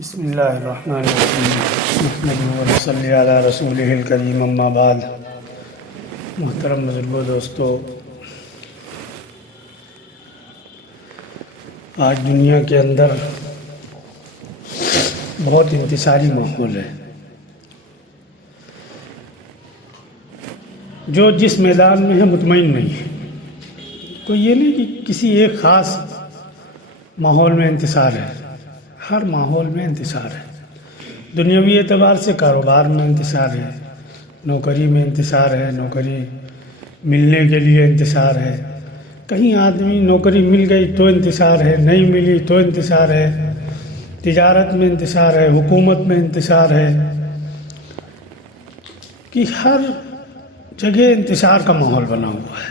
بسم اللہ الرحمن الرحیم نحمدہ و صلی علی رسولہ الکریم اما بعد۔ محترم بزرگوں، دوستو، آج دنیا کے اندر بہت انتشاری ماحول ہے۔ جو جس میدان میں ہے مطمئن نہیں ہے۔ کوئی یہ نہیں کہ کسی ایک خاص ماحول میں انتشار ہے، ہر ماحول میں انتشار ہے۔ دنیاوی اعتبار سے کاروبار میں انتشار ہے، نوکری میں انتشار ہے، نوکری ملنے کے لیے انتشار ہے۔ کہیں آدمی نوکری مل گئی تو انتشار ہے، نہیں ملی تو انتشار ہے، تجارت میں انتشار ہے، حکومت میں انتشار ہے، کہ ہر جگہ انتشار کا ماحول بنا ہوا ہے۔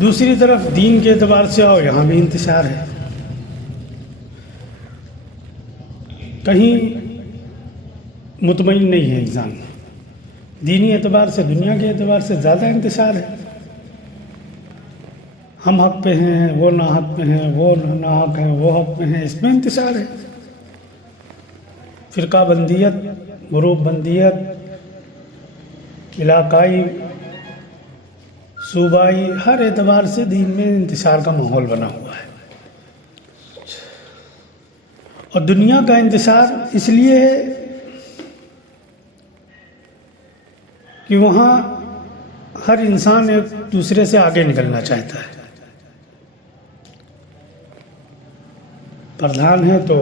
دوسری طرف دین کے اعتبار سے آؤ، یہاں بھی انتشار ہے۔ کہیں مطمئن نہیں ہے انسان، دینی اعتبار سے، دنیا کے اعتبار سے زیادہ انتشار ہے۔ ہم حق پہ ہیں، وہ ناحق پہ ہیں، وہ ناحق ہیں، وہ حق پہ ہیں، اس میں انتشار ہے۔ فرقہ بندیت، گروپ بندیت، علاقائی، صوبائی، ہر اعتبار سے دین میں انتشار کا ماحول بنا ہوا ہے۔ اور دنیا کا انتشار اس لیے ہے کہ وہاں ہر انسان ایک دوسرے سے آگے نکلنا چاہتا ہے۔ پردھان ہے تو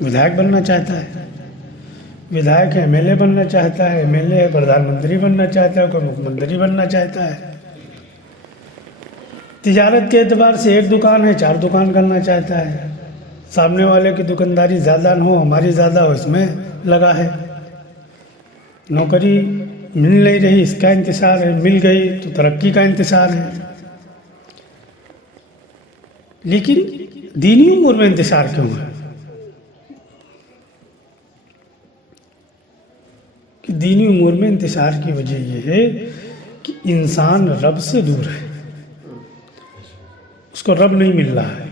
ودھائک بننا چاہتا ہے، ودھائک ہے ایم ایل اے بننا چاہتا ہے، M L A Pradhan Mantri بننا چاہتا ہے، کوئی مکھ منتری بننا چاہتا ہے۔ تجارت کے اعتبار سے ایک دکان ہے، 4 دکان کرنا چاہتا ہے۔ سامنے والے کی دکانداری زیادہ نہ ہو، ہماری زیادہ ہو، اس میں لگا ہے۔ نوکری مل نہیں رہی، اس کا انتشار ہے، مل گئی تو ترقی کا انتشار ہے۔ لیکن دینی امور میں انتشار کیوں ہے؟ کہ دینی امور میں انتشار کی وجہ یہ ہے کہ انسان رب سے دور ہے، اس کو رب نہیں مل رہا ہے۔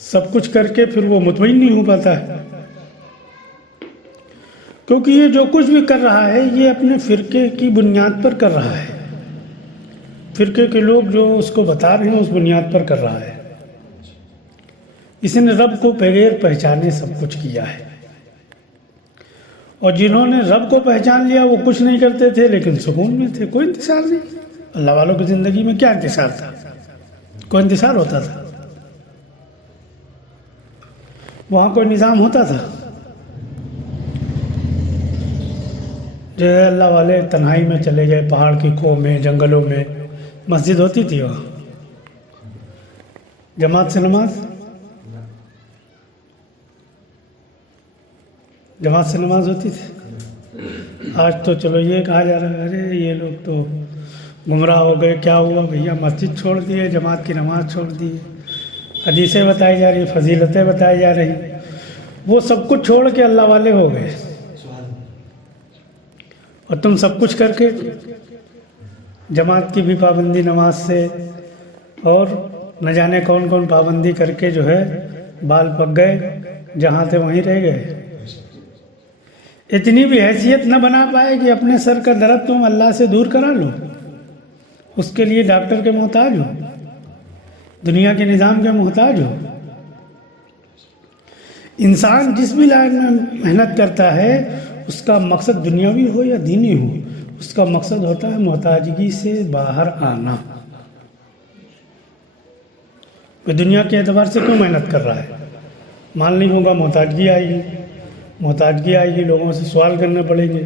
سب کچھ کر کے پھر وہ مطمئن نہیں ہو پاتا ہے، کیونکہ یہ جو کچھ بھی کر رہا ہے یہ اپنے فرقے کی بنیاد پر کر رہا ہے۔ فرقے کے لوگ جو اس کو بتا رہے ہیں اس بنیاد پر کر رہا ہے۔ اس نے رب کو بغیر پہچانے سب کچھ کیا ہے، اور جنہوں نے رب کو پہچان لیا وہ کچھ نہیں کرتے تھے لیکن سکون میں تھے، کوئی انتشار نہیں۔ اللہ والوں کی زندگی میں کیا انتشار تھا؟ کوئی انتشار ہوتا تھا؟ وہاں کوئی نظام ہوتا تھا؟ جو ہے اللہ والے تنہائی میں چلے گئے، پہاڑ کی کھو میں، جنگلوں میں، مسجد ہوتی تھی وہاں؟ جماعت سے نماز، جماعت سے نماز ہوتی تھی؟ آج تو چلو یہ کہا جا رہا ہے ارے یہ لوگ تو گمراہ ہو گئے، کیا ہوا بھیا؟ مسجد چھوڑ دیے، جماعت کی نماز چھوڑ دی، حدیثیں بتائی جا رہی، فضیلتیں بتائی جا رہی، وہ سب کچھ چھوڑ کے اللہ والے ہو گئے، اور تم سب کچھ کر کے جماعت کی بھی پابندی نماز سے، اور نہ جانے کون کون پابندی کر کے جو ہے بال پک گئے، جہاں تھے وہیں رہ گئے۔ اتنی بھی حیثیت نہ بنا پائے کہ اپنے سر کا درد تم اللہ سے دور کرا لو، اس کے لیے ڈاکٹر کے محتاج ہو، دنیا کے نظام کے محتاج ہو۔ انسان جس بھی لائن میں محنت کرتا ہے اس کا مقصد دنیاوی ہو یا دینی ہو، اس کا مقصد ہوتا ہے محتاجگی سے باہر آنا۔ وہ دنیا کے اعتبار سے کیوں محنت کر رہا ہے؟ مال نہیں ہوگا، محتاجگی آئے گی، محتاجگی آئے گی، لوگوں سے سوال کرنے پڑیں گے۔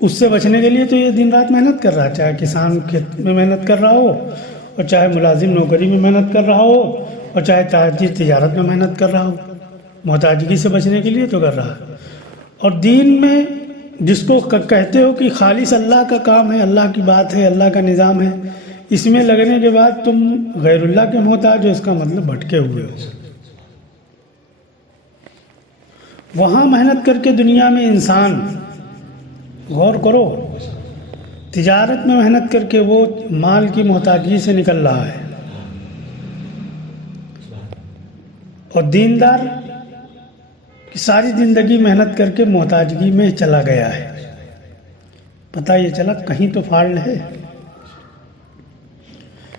اس سے بچنے کے لیے تو یہ دن رات محنت کر رہا ہے، چاہے کسان کھیت میں محنت کر رہا ہو، اور چاہے ملازم نوکری میں محنت کر رہا ہو، اور چاہے تاجر تجارت میں محنت کر رہا ہو، محتاجگی سے بچنے کے لیے تو کر رہا ہے۔ اور دین میں جس کو کہتے ہو کہ خالص اللہ کا کام ہے، اللہ کی بات ہے، اللہ کا نظام ہے، اس میں لگنے کے بعد تم غیر اللہ کے محتاج ہو، اس کا مطلب بھٹکے ہوئے ہو۔ وہاں محنت کر کے دنیا میں انسان، غور کرو، تجارت میں محنت کر کے وہ مال کی محتاجی سے نکل رہا ہے، اور دیندار کہ ساری زندگی محنت کر کے محتاجگی میں چلا گیا ہے، پتہ یہ چلا کہیں تو فالٹ ہے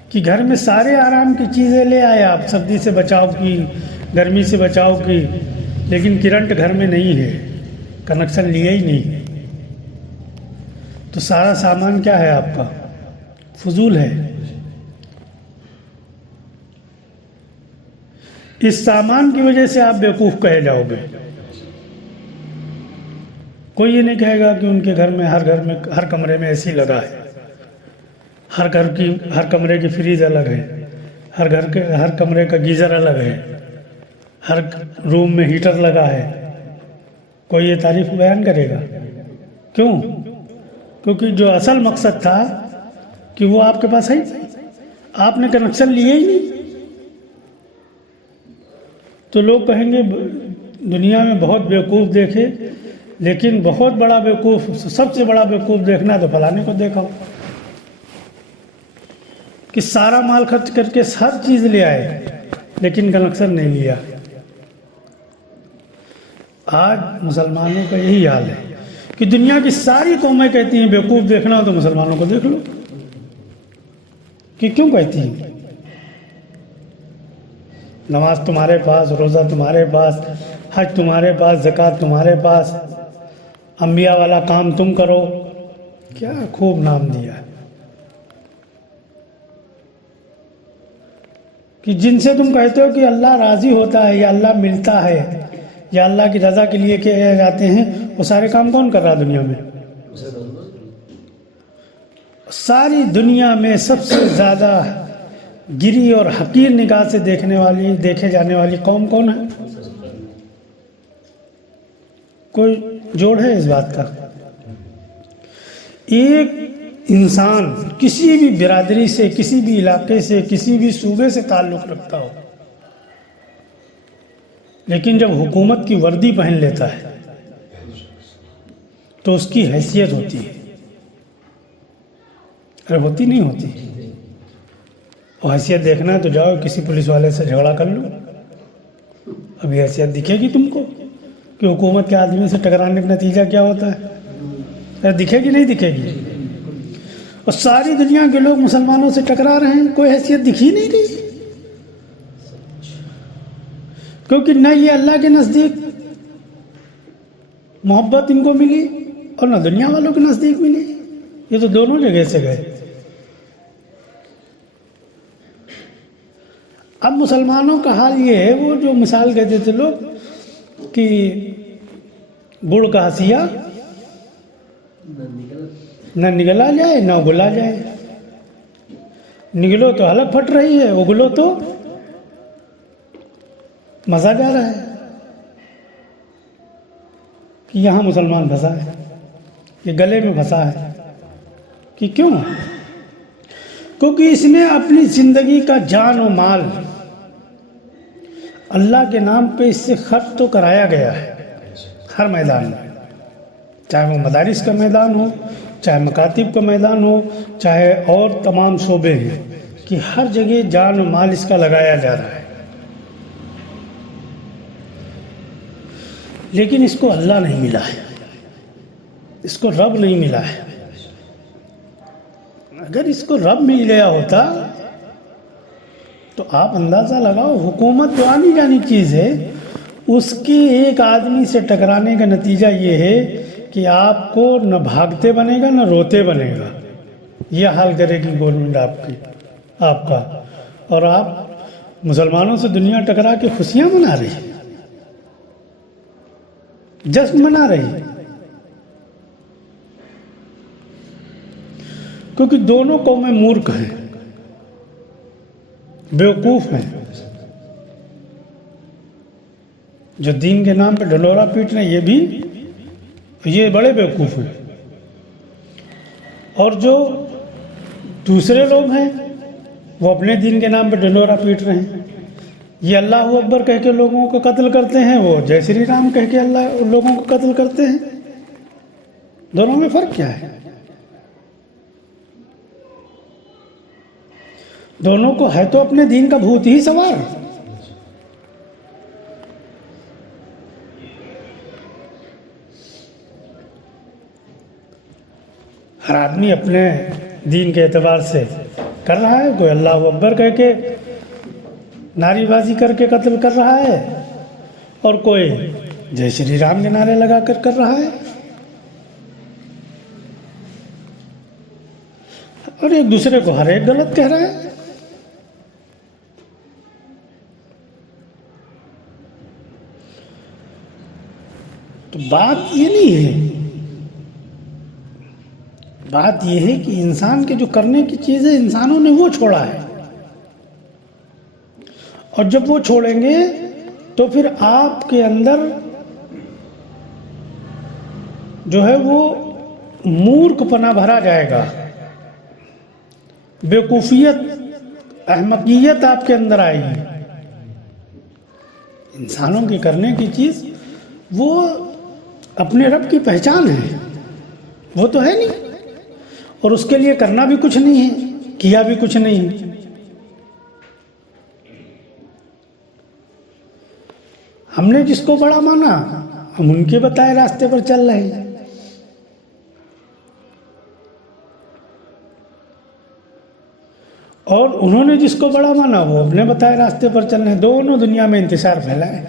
کہ گھر میں سارے آرام کی چیزیں لے آئے آپ، سردی سے بچاؤ کی، گرمی سے بچاؤ کی، لیکن کرنٹ گھر میں نہیں ہے، کنیکشن لیا ہی نہیں، تو سارا سامان کیا ہے آپ کا؟ فضول ہے۔ اس سامان کی وجہ سے آپ بیوقوف کہے جاؤ گے۔ کوئی یہ نہیں کہے گا کہ ان کے گھر میں ہر کمرے میں اے سی لگا ہے، ہر کمرے کی فریج الگ ہے، ہر کمرے کا گیزر الگ ہے، ہر روم میں ہیٹر لگا ہے۔ کوئی یہ تعریف بیان کرے گا؟ کیوں؟ کیونکہ جو اصل مقصد تھا کہ وہ آپ کے پاس ہے، آپ نے کنیکشن لیے ہی نہیں۔ تو لوگ کہیں گے دنیا میں بہت بیوقوف دیکھے، لیکن بہت بڑا بیوقوف، سب سے بڑا بیوقوف دیکھنا ہے تو فلانے کو دیکھا ہو کہ سارا مال خرچ کر کے ہر چیز لے آئے لیکن کنیکشن نہیں لیا۔ آج مسلمانوں کا یہی حال ہے کہ دنیا کی ساری قومیں کہتی ہیں بیوقوف دیکھنا ہو تو مسلمانوں کو دیکھ لو، کہ کیوں کہتی ہیں؟ نماز تمہارے پاس، روزہ تمہارے پاس، حج تمہارے پاس، زکوٰۃ تمہارے پاس، انبیاء والا کام تم کرو، کیا خوب نام دیا ہے کہ جن سے تم کہتے ہو کہ اللہ راضی ہوتا ہے یا اللہ ملتا ہے یا اللہ کی رضا کے لیے کیے جاتے ہیں، وہ سارے کام کون کر رہا دنیا میں؟ ساری دنیا میں سب سے زیادہ گری اور حقیر نگاہ سے دیکھے جانے والی قوم کون ہے؟ کوئی جوڑ ہے اس بات کا؟ ایک انسان کسی بھی برادری سے، کسی بھی علاقے سے، کسی بھی صوبے سے تعلق رکھتا ہو، لیکن جب حکومت کی وردی پہن لیتا ہے تو اس کی حیثیت ہوتی ہے، ارے ہوتی نہیں ہوتی؟ اور حیثیت دیکھنا ہے تو جاؤ کسی پولیس والے سے جھگڑا کر لو، ابھی حیثیت دکھے گی تم کو کہ حکومت کے آدمی سے ٹکرانے کا نتیجہ کیا ہوتا ہے؟ ارے دکھے گی نہیں دکھے گی؟ اور ساری دنیا کے لوگ مسلمانوں سے ٹکرا رہے ہیں، کوئی حیثیت دکھی نہیں رہی، کیونکہ نہ یہ اللہ کے نزدیک محبت ان کو ملی اور نہ دنیا والوں کے نزدیک ملی، یہ تو دونوں جگہ سے گئے۔ اب مسلمانوں کا حال یہ ہے، وہ جو مثال کہتے تھے لوگ کہ گڑ کا ہسیا نہ نگلا جائے نہ اگلا جائے، نگلو تو حلق پھٹ رہی ہے، اگلو تو مزہ جا رہا ہے، کہ یہاں مسلمان پھنسا ہے، یہ گلے میں پھنسا ہے، کہ کیوں؟ کیونکہ اس نے اپنی زندگی کا جان و مال اللہ کے نام پہ اس سے خرچ تو کرایا گیا ہے، ہر میدان میں، چاہے وہ مدارس کا میدان ہو، چاہے مکاتب کا میدان ہو، چاہے اور تمام شعبے ہیں، کہ ہر جگہ جان و مال اس کا لگایا جا رہا ہے، لیکن اس کو اللہ نہیں ملا ہے، اس کو رب نہیں ملا ہے۔ اگر اس کو رب مل گیا ہوتا تو آپ اندازہ لگاؤ، حکومت تو آنی جانی چیز ہے، اس کے ایک آدمی سے ٹکرانے کا نتیجہ یہ ہے کہ آپ کو نہ بھاگتے بنے گا نہ روتے بنے گا، یہ حال کرے گی گورنمنٹ آپ کا، اور آپ مسلمانوں سے دنیا ٹکرا کے خوشیاں منا رہی، جشن منا رہی، کیونکہ دونوں قومیں مورخ ہیں، بیوقوف ہیں، جو دین کے نام پہ ڈھنڈورا پیٹ رہے ہیں یہ بڑے بیوقوف ہیں، اور جو دوسرے لوگ ہیں وہ اپنے دین کے نام پہ ڈھنڈورا پیٹ رہے ہیں، یہ اللہ اکبر کہہ کے لوگوں کو قتل کرتے ہیں، وہ جے شری رام کہہ کے لوگوں کو قتل کرتے ہیں، دونوں میں فرق کیا ہے؟ دونوں کو ہے تو اپنے دین کا بھوت ہی سوار، آدمی اپنے دین کے اعتبار سے کر رہا ہے، کوئی اللہ اکبر کہہ کے نعرے بازی کر کے قتل کر رہا ہے، اور کوئی جے شری رام کے نعرے لگا کر رہا ہے، اور ایک دوسرے کو ہر ایک غلط کہہ رہا ہے۔ تو بات یہ نہیں ہے، بات یہ ہے کہ انسان کے جو کرنے کی چیزیں انسانوں نے وہ چھوڑا ہے، اور جب وہ چھوڑیں گے تو پھر آپ کے اندر جو ہے وہ مورکھ پنا بھرا جائے گا، بیوقوفیت، احمقیت آپ کے اندر آئے گی۔ انسانوں کی کرنے کی چیز وہ اپنے رب کی پہچان ہے، وہ تو ہے نہیں، اور اس کے لیے کرنا بھی کچھ نہیں ہے، کیا بھی کچھ نہیں ہے۔ ہم نے جس کو بڑا مانا ہم ان کے بتائے راستے پر چل رہے ہیں، اور انہوں نے جس کو بڑا مانا وہ اپنے بتائے راستے پر چل رہے ہیں، دونوں دنیا میں انتشار پھیلا ہے۔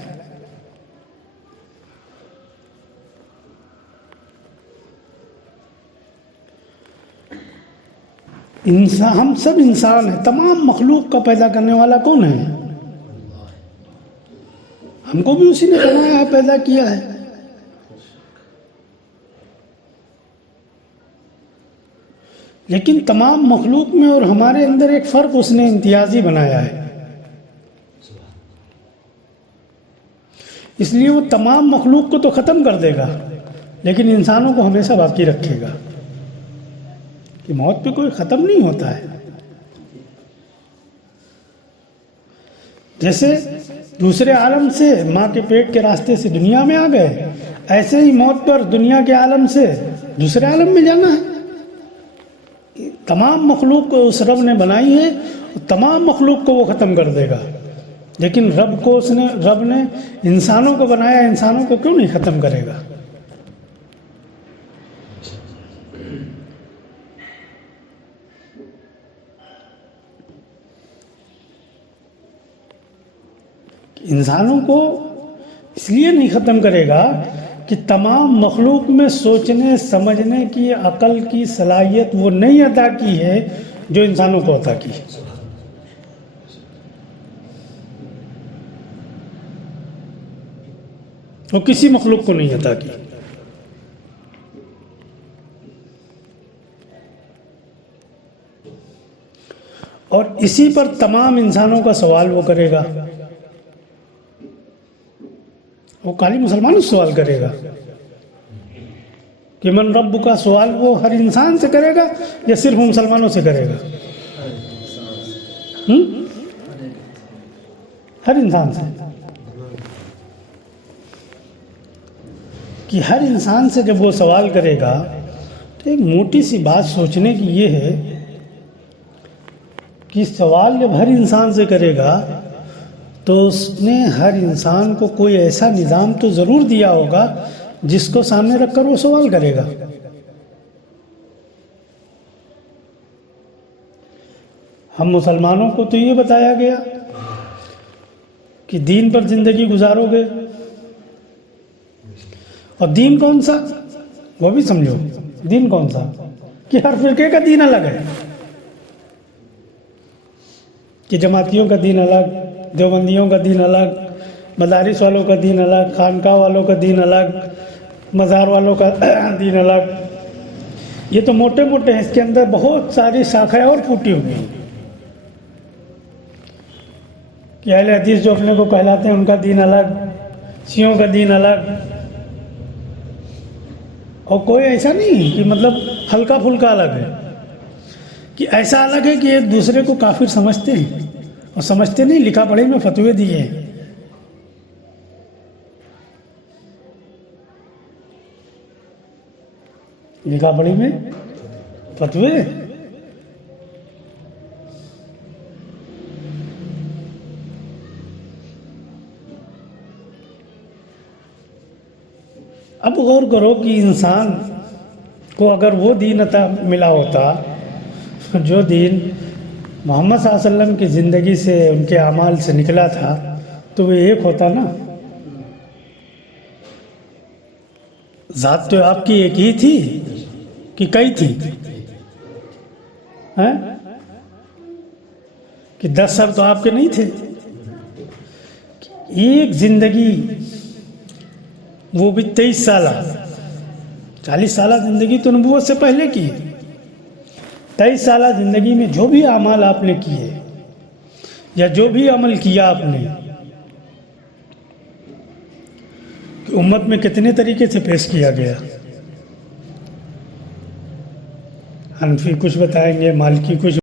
ہم سب انسان ہیں، تمام مخلوق کا پیدا کرنے والا کون ہے؟ ہم کو بھی اسی نے بنایا ہے، پیدا کیا ہے۔ لیکن تمام مخلوق میں اور ہمارے اندر ایک فرق اس نے امتیازی بنایا ہے، اس لیے وہ تمام مخلوق کو تو ختم کر دے گا لیکن انسانوں کو ہمیشہ باقی رکھے گا، کہ موت پہ کوئی ختم نہیں ہوتا ہے۔ جیسے دوسرے عالم سے ماں کے پیٹ کے راستے سے دنیا میں آ گئے، ایسے ہی موت پر دنیا کے عالم سے دوسرے عالم میں جانا ہے۔ تمام مخلوق کو اس رب نے بنائی ہے، تمام مخلوق کو وہ ختم کر دے گا، لیکن رب نے انسانوں کو بنایا، انسانوں کو کیوں نہیں ختم کرے گا؟ انسانوں کو اس لیے نہیں ختم کرے گا کہ تمام مخلوق میں سوچنے سمجھنے کی عقل کی صلاحیت وہ نہیں عطا کی ہے جو انسانوں کو عطا کی ہے۔ وہ کسی مخلوق کو نہیں عطا کی۔ اور اسی پر تمام انسانوں کا سوال وہ کرے گا، وہ خالی مسلمانوں سے سوال کرے گا کہ من رب کا سوال وہ ہر انسان سے کرے گا یا صرف مسلمانوں سے کرے گا؟ ہر انسان سے، کہ ہر انسان سے جب وہ سوال کرے گا تو ایک موٹی سی بات سوچنے کی یہ ہے کہ سوال جب ہر انسان سے کرے گا تو اس نے ہر انسان کو کوئی ایسا نظام تو ضرور دیا ہوگا جس کو سامنے رکھ کر وہ سوال کرے گا۔ ہم مسلمانوں کو تو یہ بتایا گیا کہ دین پر زندگی گزارو گے، اور دین کون سا وہ بھی سمجھو، دین کون سا کہ ہر فرقے کا دین الگ ہے، کہ جماعتیوں کا دین الگ، دیوبندیوں کا دین الگ، مدارس والوں کا دین الگ، خانقاہ والوں کا دین الگ، مزار والوں کا دین الگ۔ یہ تو موٹے موٹے ہیں، اس کے اندر بہت ساری شاخیں اور پھوٹی ہوئی ہیں کہ اہل حدیث جو اپنے کو کہلاتے ہیں ان کا دین الگ، شیعوں کا دین الگ، اور کوئی ایسا نہیں کہ مطلب ہلکا پھلکا الگ ہے، کہ ایسا الگ ہے کہ ایک دوسرے کو کافر سمجھتے ہیں، اور سمجھتے نہیں، لکھا پڑھی میں فتوے دیے ہیں۔ لکھا پڑھی میں فتوے، اب غور کرو کہ انسان کو اگر وہ دین عطا ملا ہوتا جو دین محمد صلی اللہ علیہ وسلم کی زندگی سے ان کے اعمال سے نکلا تھا تو وہ ایک ہوتا نا. ذات تو آپ کی ایک ہی تھی کہ کئی تھی؟ کہ 10 سر تو آپ کے نہیں تھے. ایک زندگی وہ بھی 23 سالہ 40 سالہ زندگی تو نبوت سے پہلے کی. 23 سالہ زندگی میں جو بھی اعمال آپ نے کیے یا جو بھی عمل کیا آپ نے کہ امت میں کتنے طریقے سے پیش کیا گیا. حنفی کچھ بتائیں گے، مالکی کچھ